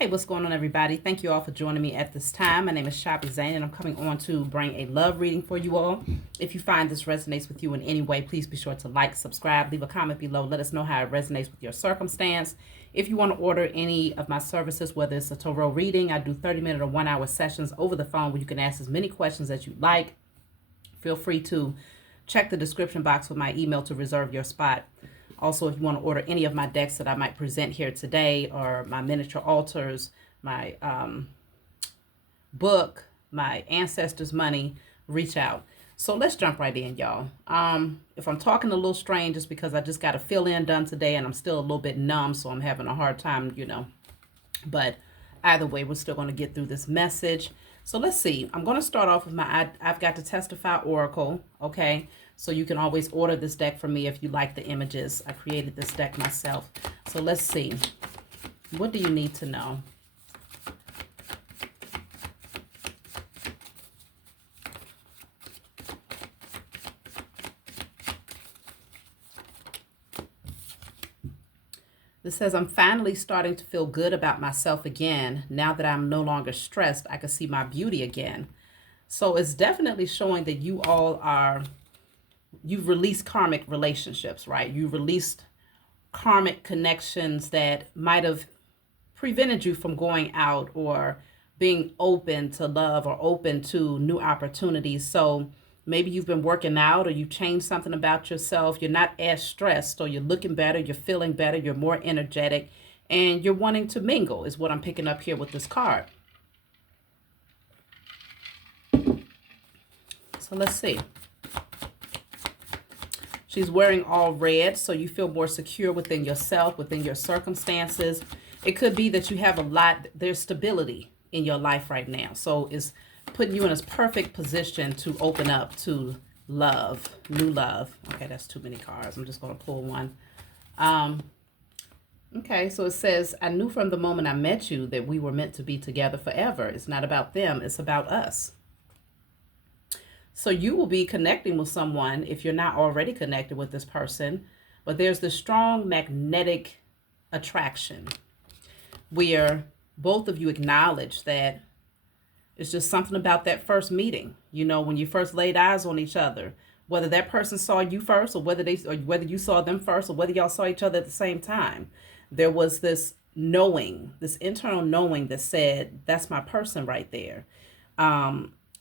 Hey, what's going on, everybody? Thank you all for joining me at this time. My name is Shoppy Zane, and I'm coming on to bring a love reading for you all. If you find this resonates with you in any way, please be sure to like, subscribe, leave a comment below. Let us know how it resonates with your circumstance. If you want to order any of my services, whether it's a tarot reading, I do 30-minute or 1-hour sessions over the phone where you can ask as many questions as you like. Feel free to check the description box with my email to reserve your spot. Also, if you want to order any of my decks that I might present here today, or my miniature altars, my book, my ancestors' money, reach out. So let's jump right in, y'all. If I'm talking a little strange, it's because I just got a fill-in done today, and I'm still a little bit numb, so I'm having a hard time, But either way, we're still going to get through this message. So let's see. I'm going to start off with my I've got to testify oracle, okay? So you can always order this deck from me if you like the images. I created this deck myself. So let's see. What do you need to know? This says, I'm finally starting to feel good about myself again. Now that I'm no longer stressed, I can see my beauty again. So it's definitely showing that you all you've released karmic relationships, right? You released karmic connections that might have prevented you from going out or being open to love or open to new opportunities. So maybe you've been working out or you changed something about yourself. You're not as stressed, so you're looking better, you're feeling better, you're more energetic, and you're wanting to mingle is what I'm picking up here with this card. So let's see. She's wearing all red, so you feel more secure within yourself, within your circumstances. It could be that you have there's stability in your life right now. So it's putting you in a perfect position to open up to love, new love. Okay, that's too many cards. I'm just going to pull one. Okay, so it says, I knew from the moment I met you that we were meant to be together forever. It's not about them, it's about us. So you will be connecting with someone if you're not already connected with this person, but there's this strong magnetic attraction where both of you acknowledge that it's just something about that first meeting. When you first laid eyes on each other, whether that person saw you first or whether you saw them first or whether y'all saw each other at the same time, there was this knowing, this internal knowing that said, that's my person right there.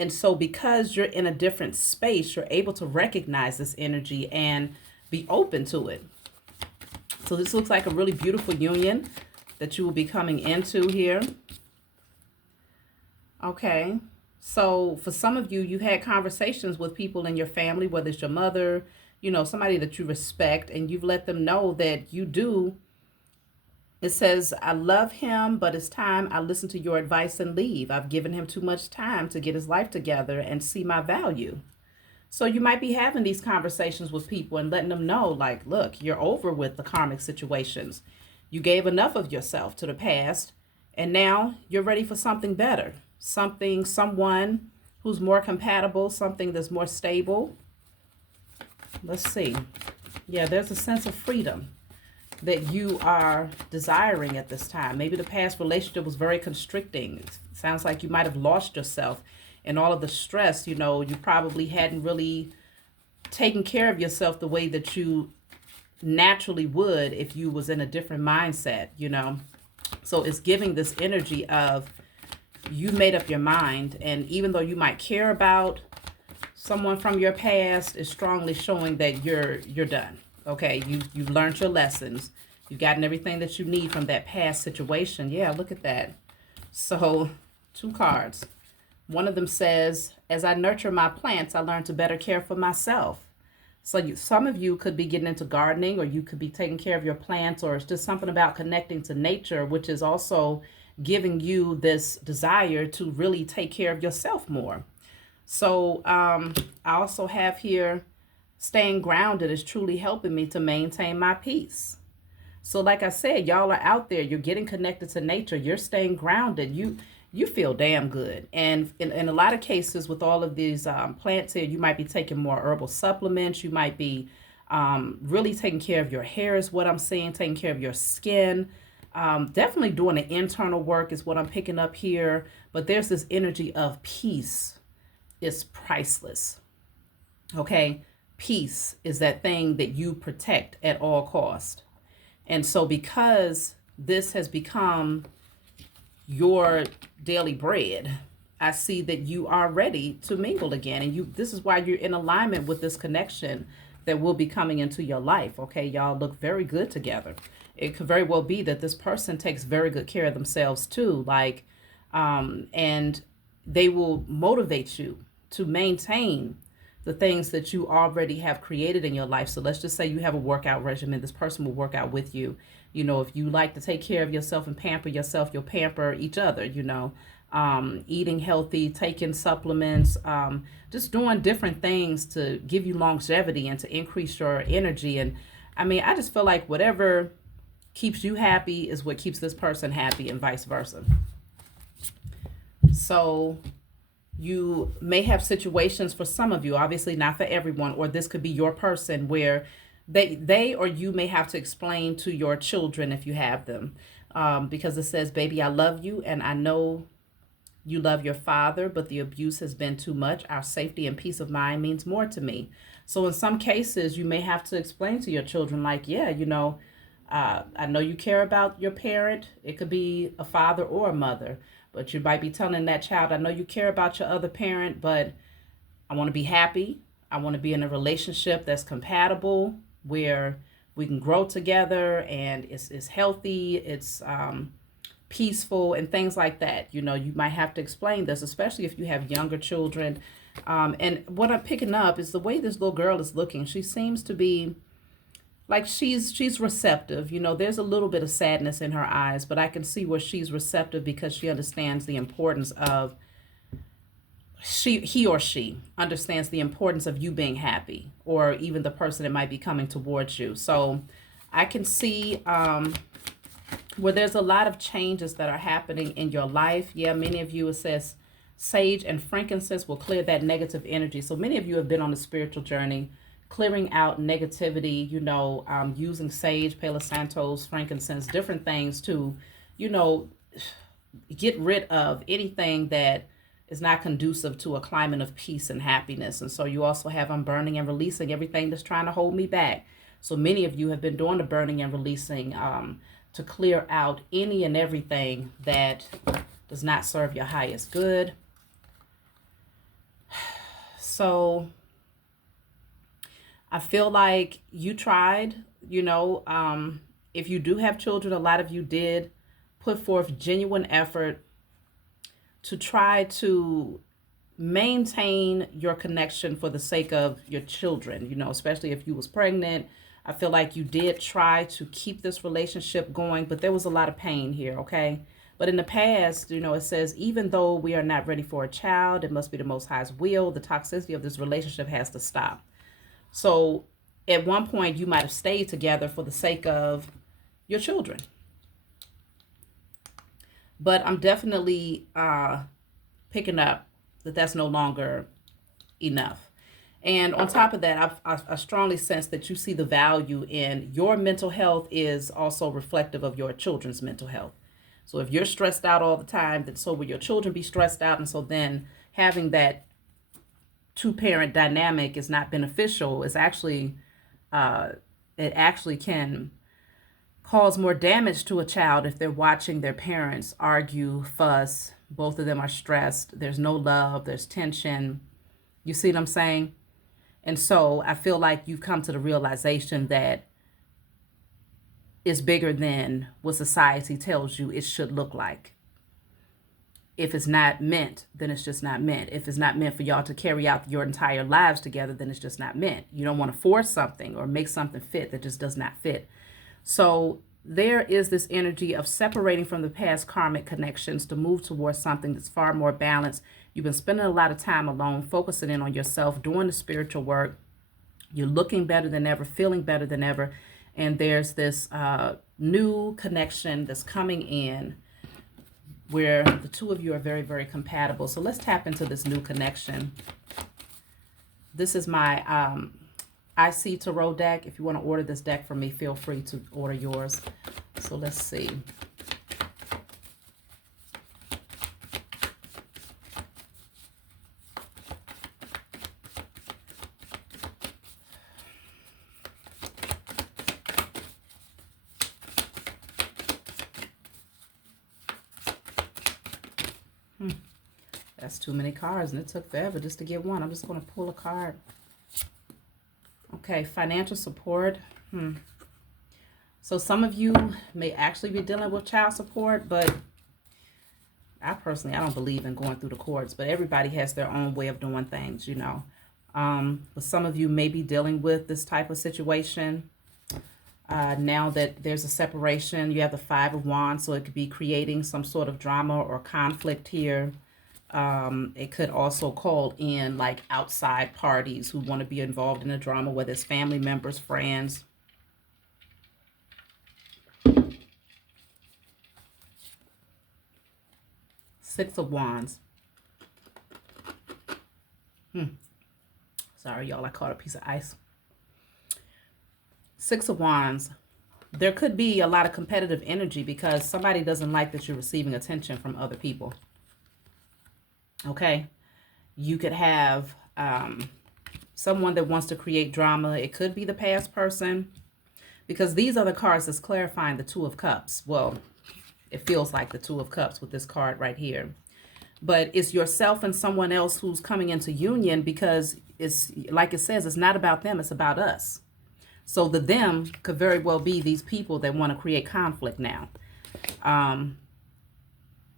And so because you're in a different space, you're able to recognize this energy and be open to it. So this looks like a really beautiful union that you will be coming into here. Okay. So for some of you, you had conversations with people in your family, whether it's your mother, somebody that you respect, and you've let them know that you do. It says, I love him, but it's time I listen to your advice and leave. I've given him too much time to get his life together and see my value. So you might be having these conversations with people and letting them know, like, look, you're over with the karmic situations. You gave enough of yourself to the past, and now you're ready for something better. Someone who's more compatible, something that's more stable. Let's see. Yeah, there's a sense of freedom that you are desiring at this time. Maybe the past relationship was very constricting. It sounds like you might have lost yourself and all of the stress. You probably hadn't really taken care of yourself the way that you naturally would if you was in a different mindset, So it's giving this energy of you made up your mind, and even though you might care about someone from your past, it's strongly showing that you're done. Okay, you've learned your lessons. You've gotten everything that you need from that past situation. Yeah, look at that. So, 2 cards. One of them says, as I nurture my plants, I learn to better care for myself. So some of you could be getting into gardening, or you could be taking care of your plants, or it's just something about connecting to nature, which is also giving you this desire to really take care of yourself more. So I also have here, staying grounded is truly helping me to maintain my peace. So like I said, y'all are out there, you're getting connected to nature, you're staying grounded, you feel damn good. And in a lot of cases with all of these plants here, you might be taking more herbal supplements, you might be really taking care of your hair is what I'm seeing, taking care of your skin. Definitely doing the internal work is what I'm picking up here. But there's this energy of peace. It's priceless. Okay. Peace is that thing that you protect at all cost. And so because this has become your daily bread, I see that you are ready to mingle again. And this is why you're in alignment with this connection that will be coming into your life. Okay, y'all look very good together. It could very well be that this person takes very good care of themselves too. And they will motivate you to maintain the things that you already have created in your life. So let's just say you have a workout regimen. This person will work out with you. If you like to take care of yourself and pamper yourself, you'll pamper each other, eating healthy, taking supplements, just doing different things to give you longevity and to increase your energy. And I just feel like whatever keeps you happy is what keeps this person happy, and vice versa. So you may have situations, for some of you, obviously not for everyone, or this could be your person, where they or you may have to explain to your children, if you have them, because it says, baby, I love you, and I know you love your father, but the abuse has been too much. Our safety and peace of mind means more to me. So in some cases, you may have to explain to your children, like, yeah, I know you care about your parent. It could be a father or a mother, but you might be telling that child, I know you care about your other parent, but I want to be happy. I want to be in a relationship that's compatible, where we can grow together and it's healthy, it's peaceful, and things like that. You might have to explain this, especially if you have younger children. And what I'm picking up is the way this little girl is looking. She seems to be like she's receptive. There's a little bit of sadness in her eyes, but I can see where she's receptive because she understands the importance of he or she understands the importance of you being happy, or even the person that might be coming towards you. So I can see where there's a lot of changes that are happening in your life. Yeah, many of you, it says sage and frankincense will clear that negative energy. So many of you have been on a spiritual journey, clearing out negativity, using sage, Palo Santos, frankincense, different things to, get rid of anything that is not conducive to a climate of peace and happiness. And so you also have, I'm burning and releasing everything that's trying to hold me back. So many of you have been doing the burning and releasing to clear out any and everything that does not serve your highest good. So I feel like you tried, if you do have children, a lot of you did put forth genuine effort to try to maintain your connection for the sake of your children, especially if you was pregnant. I feel like you did try to keep this relationship going, but there was a lot of pain here, okay? But in the past, it says, even though we are not ready for a child, it must be the Most High's will. The toxicity of this relationship has to stop. So at one point, you might have stayed together for the sake of your children. But I'm definitely picking up that that's no longer enough. And on top of that, I strongly sense that you see the value in your mental health is also reflective of your children's mental health. So if you're stressed out all the time, then so will your children be stressed out. And so then having that two-parent dynamic is not beneficial. It's actually, it actually can cause more damage to a child if they're watching their parents argue, fuss, both of them are stressed, there's no love, there's tension. You see what I'm saying? And so I feel like you've come to the realization that it's bigger than what society tells you it should look like. If it's not meant, then it's just not meant. If it's not meant for y'all to carry out your entire lives together, then it's just not meant. You don't want to force something or make something fit that just does not fit. So there is this energy of separating from the past karmic connections to move towards something that's far more balanced. You've been spending a lot of time alone, focusing in on yourself, doing the spiritual work. You're looking better than ever, feeling better than ever. And there's this new connection that's coming in where the two of you are very, very compatible. So let's tap into this new connection. This is my IC Tarot deck. If you want to order this deck from me, feel free to order yours. So let's see. That's too many cards, and it took forever just to get one. I'm just going to pull a card. Okay, financial support. So some of you may actually be dealing with child support, but I don't believe in going through the courts, but everybody has their own way of doing things, you know. But some of you may be dealing with this type of situation. Now that there's a separation, you have the Five of Wands, so it could be creating some sort of drama or conflict here. It could also call in like outside parties who want to be involved in the drama, whether it's family members, friends. Six of Wands. Sorry, y'all, I caught a piece of ice. Six of Wands. There could be a lot of competitive energy because somebody doesn't like that you're receiving attention from other people. Okay? You could have someone that wants to create drama. It could be the past person, because these are the cards that's clarifying the Two of Cups. Well, it feels like the Two of Cups with this card right here. But it's yourself and someone else who's coming into union, because it's like it says, it's not about them, it's about us. So the them could very well be these people that want to create conflict now.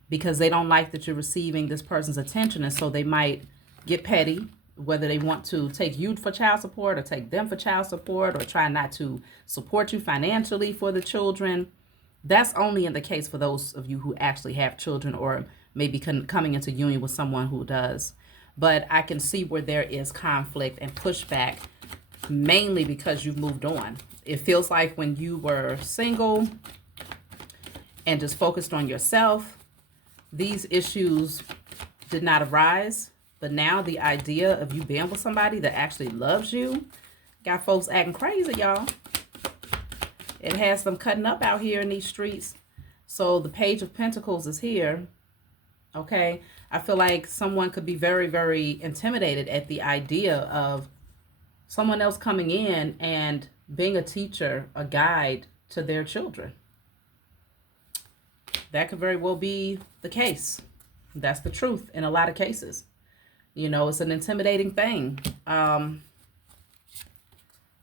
Because they don't like that you're receiving this person's attention, and so they might get petty, whether they want to take you for child support or take them for child support, or try not to support you financially for the children. That's only in the case for those of you who actually have children, or maybe coming into union with someone who does. But I can see where there is conflict and pushback, mainly because you've moved on. It feels like when you were single and just focused on yourself, these issues did not arise. But now the idea of you being with somebody that actually loves you got folks acting crazy, y'all. It has them cutting up out here in these streets. So the Page of Pentacles is here. Okay, I feel like someone could be very, very intimidated at the idea of someone else coming in and being a teacher, a guide to their children. That could very well be the case. That's the truth in a lot of cases. You know, it's an intimidating thing.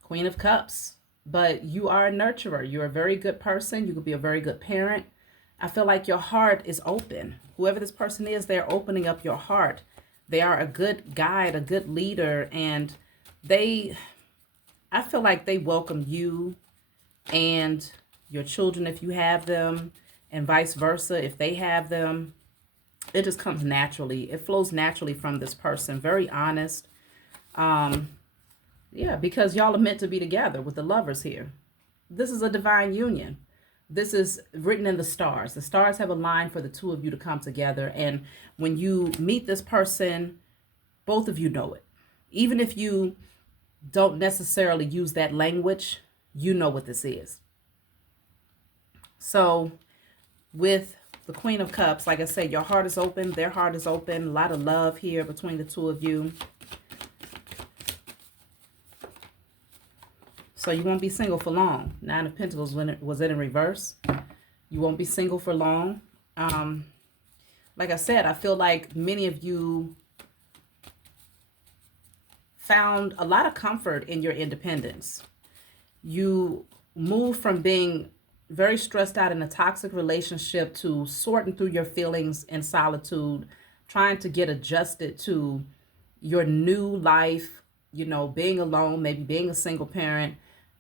Queen of Cups. But you are a nurturer. You're a very good person. You could be a very good parent. I feel like your heart is open. Whoever this person is, they're opening up your heart. They are a good guide, a good leader, and I feel like they welcome you and your children if you have them, and vice versa if they have them. It just comes naturally. It flows naturally from this person. Very honest. Yeah, because y'all are meant to be together with the Lovers here. This is a divine union. This is written in the stars. The stars have a line for the two of you to come together. And when you meet this person, both of you know it. Even if you don't necessarily use that language, you know what this is. So with the Queen of Cups, like I said, your heart is open. Their heart is open. A lot of love here between the two of you. So you won't be single for long. Nine of Pentacles was in reverse. You won't be single for long. Like I said, I feel like many of you found a lot of comfort in your independence. You moved from being very stressed out in a toxic relationship to sorting through your feelings in solitude, trying to get adjusted to your new life, you know, being alone, maybe being a single parent.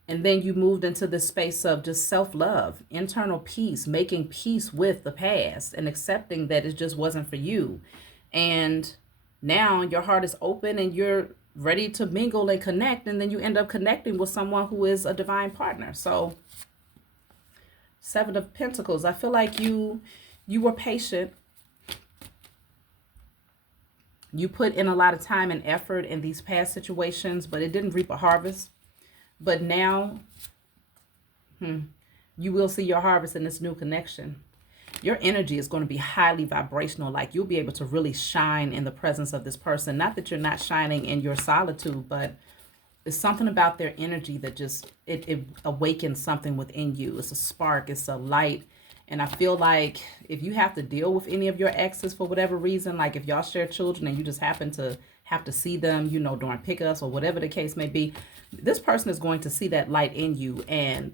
And then you moved into this space of just self-love, internal peace, making peace with the past and accepting that it just wasn't for you. And now your heart is open and you're ready to mingle and connect. And then you end up connecting with someone who is a divine partner. So Seven of Pentacles, I feel like you were patient. You put in a lot of time and effort in these past situations, but it didn't reap a harvest. But now, you will see your harvest in this new connection. Your energy is going to be highly vibrational. Like you'll be able to really shine in the presence of this person. Not that you're not shining in your solitude, but it's something about their energy that just, it awakens something within you. It's a spark. It's a light. And I feel like if you have to deal with any of your exes for whatever reason, like if y'all share children and you just happen to have to see them, you know, during pickups or whatever the case may be, this person is going to see that light in you and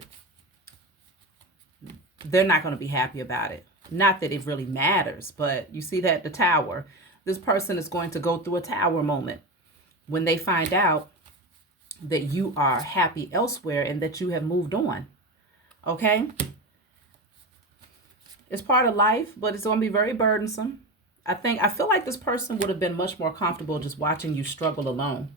they're not going to be happy about it. Not that it really matters, but you see that the tower, this person is going to go through a tower moment when they find out that you are happy elsewhere and that you have moved on. Okay? It's part of life, but it's going to be very burdensome. I feel like this person would have been much more comfortable just watching you struggle alone.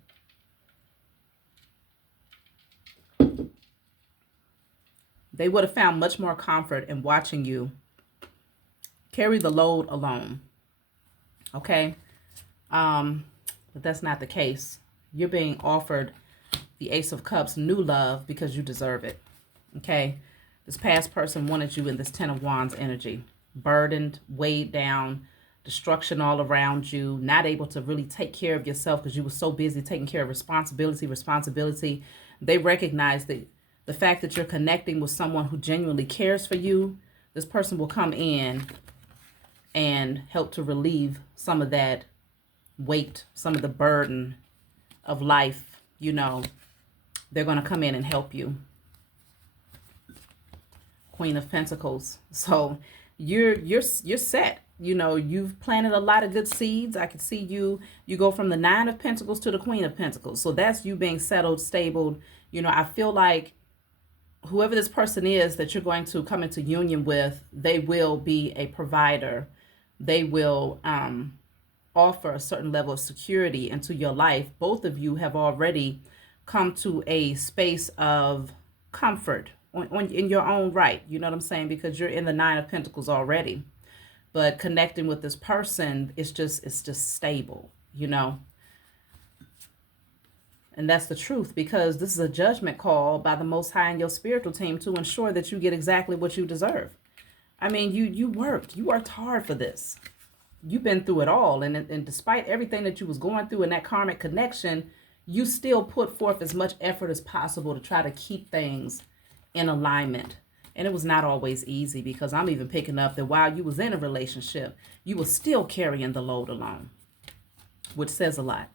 They would have found much more comfort in watching you carry the load alone. Okay? But that's not the case. You're being offered the Ace of Cups, new love, because you deserve it. Okay? This past person wanted you in this Ten of Wands energy. Burdened, weighed down, destruction all around you, not able to really take care of yourself because you were so busy taking care of responsibility. They recognize that the fact that you're connecting with someone who genuinely cares for you, this person will come in and help to relieve some of that weight, some of the burden of life. You know, they're going to come in and help you. Queen of Pentacles. So you're set. You know, you've planted a lot of good seeds. I can see you go from the Nine of Pentacles to the Queen of Pentacles. So that's you being settled, stable. You know, I feel like whoever this person is that you're going to come into union with, they will be a provider. They will offer a certain level of security into your life. Both of you have already come to a space of comfort in your own right. You know what I'm saying? Because you're in the Nine of Pentacles already. But connecting with this person, it's just stable, you know. And that's the truth, because this is a judgment call by the Most High and your spiritual team to ensure that you get exactly what you deserve. I mean, you worked hard for this. You've been through it all. And despite everything that you was going through in that karmic connection, you still put forth as much effort as possible to try to keep things in alignment. And it was not always easy, because I'm even picking up that while you was in a relationship, you were still carrying the load alone, which says a lot,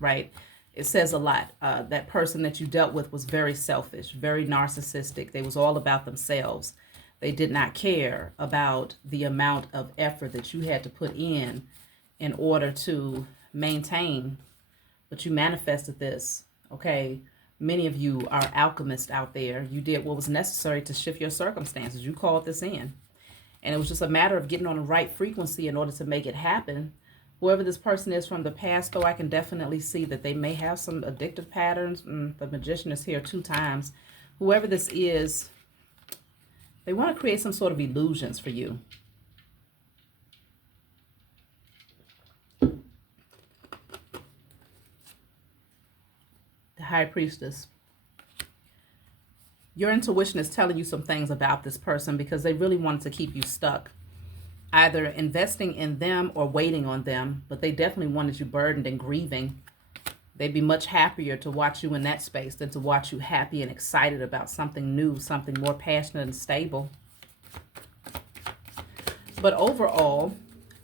right? It says a lot. That person that you dealt with was very selfish, very narcissistic. They was all about themselves. They did not care about the amount of effort that you had to put in order to maintain. But you manifested this, okay? Many of you are alchemists out there. You did what was necessary to shift your circumstances. You called this in. And it was just a matter of getting on the right frequency in order to make it happen. Whoever this person is from the past, though, I can definitely see that they may have some addictive patterns. The Magician is here 2 times. Whoever this is, they want to create some sort of illusions for you. High Priestess. Your intuition is telling you some things about this person because they really wanted to keep you stuck, either investing in them or waiting on them, but they definitely wanted you burdened and grieving. They'd be much happier to watch you in that space than to watch you happy and excited about something new, something more passionate and stable. But overall,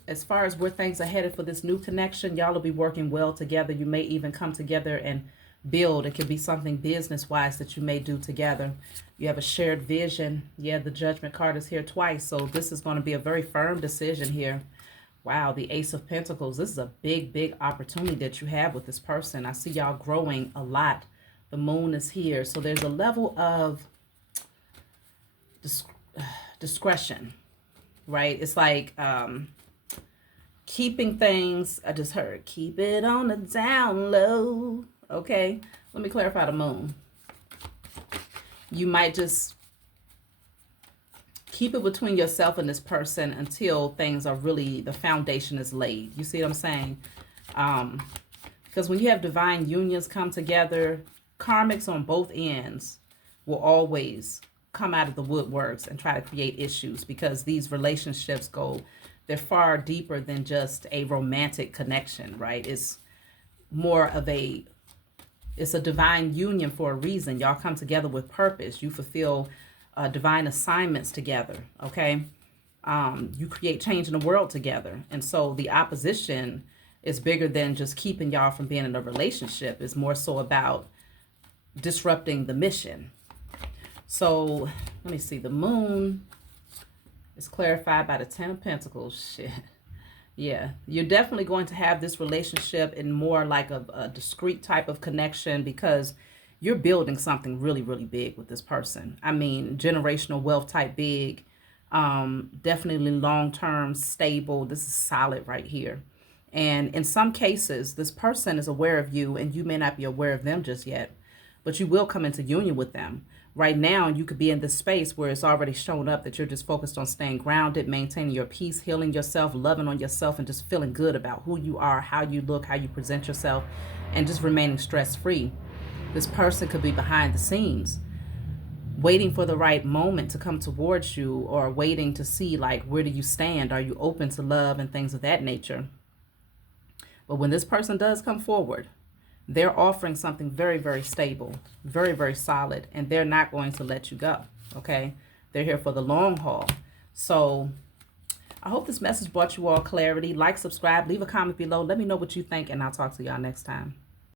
as far as where things are headed for this new connection, y'all will be working well together. You may even come together and build. It could be something business-wise that you may do together. You have a shared vision. Yeah, the Judgment card is here twice, so this is going to be a very firm decision here. Wow, the Ace of Pentacles. This is a big, big opportunity that you have with this person. I see y'all growing a lot. The Moon is here, so there's a level of discretion, right? It's like keeping things, I just heard, keep it on the down low. Okay, let me clarify the Moon. You might just keep it between yourself and this person until things are really, the foundation is laid. You see what I'm saying? Because when you have divine unions come together, karmics on both ends will always come out of the woodworks and try to create issues, because these relationships they're far deeper than just a romantic connection, right? It's more of it's a divine union for a reason. Y'all come together with purpose. You fulfill divine assignments together, okay? You create change in the world together. And so the opposition is bigger than just keeping y'all from being in a relationship. It's more so about disrupting the mission. So let me see. The moon is clarified by the 10 of Pentacles. Shit. Yeah, you're definitely going to have this relationship in more like a discreet type of connection, because you're building something really, really big with this person. I mean, generational wealth type big, definitely long-term, stable. This is solid right here. And in some cases, this person is aware of you and you may not be aware of them just yet, but you will come into union with them. Right now, you could be in this space where it's already shown up that you're just focused on staying grounded, maintaining your peace, healing yourself, loving on yourself, and just feeling good about who you are, how you look, how you present yourself, and just remaining stress-free. This person could be behind the scenes, waiting for the right moment to come towards you, or waiting to see, like, where do you stand? Are you open to love and things of that nature? But when this person does come forward, they're offering something very, very stable, very, very solid, and they're not going to let you go, okay? They're here for the long haul. So I hope this message brought you all clarity. Like, subscribe, leave a comment below. Let me know what you think, and I'll talk to y'all next time.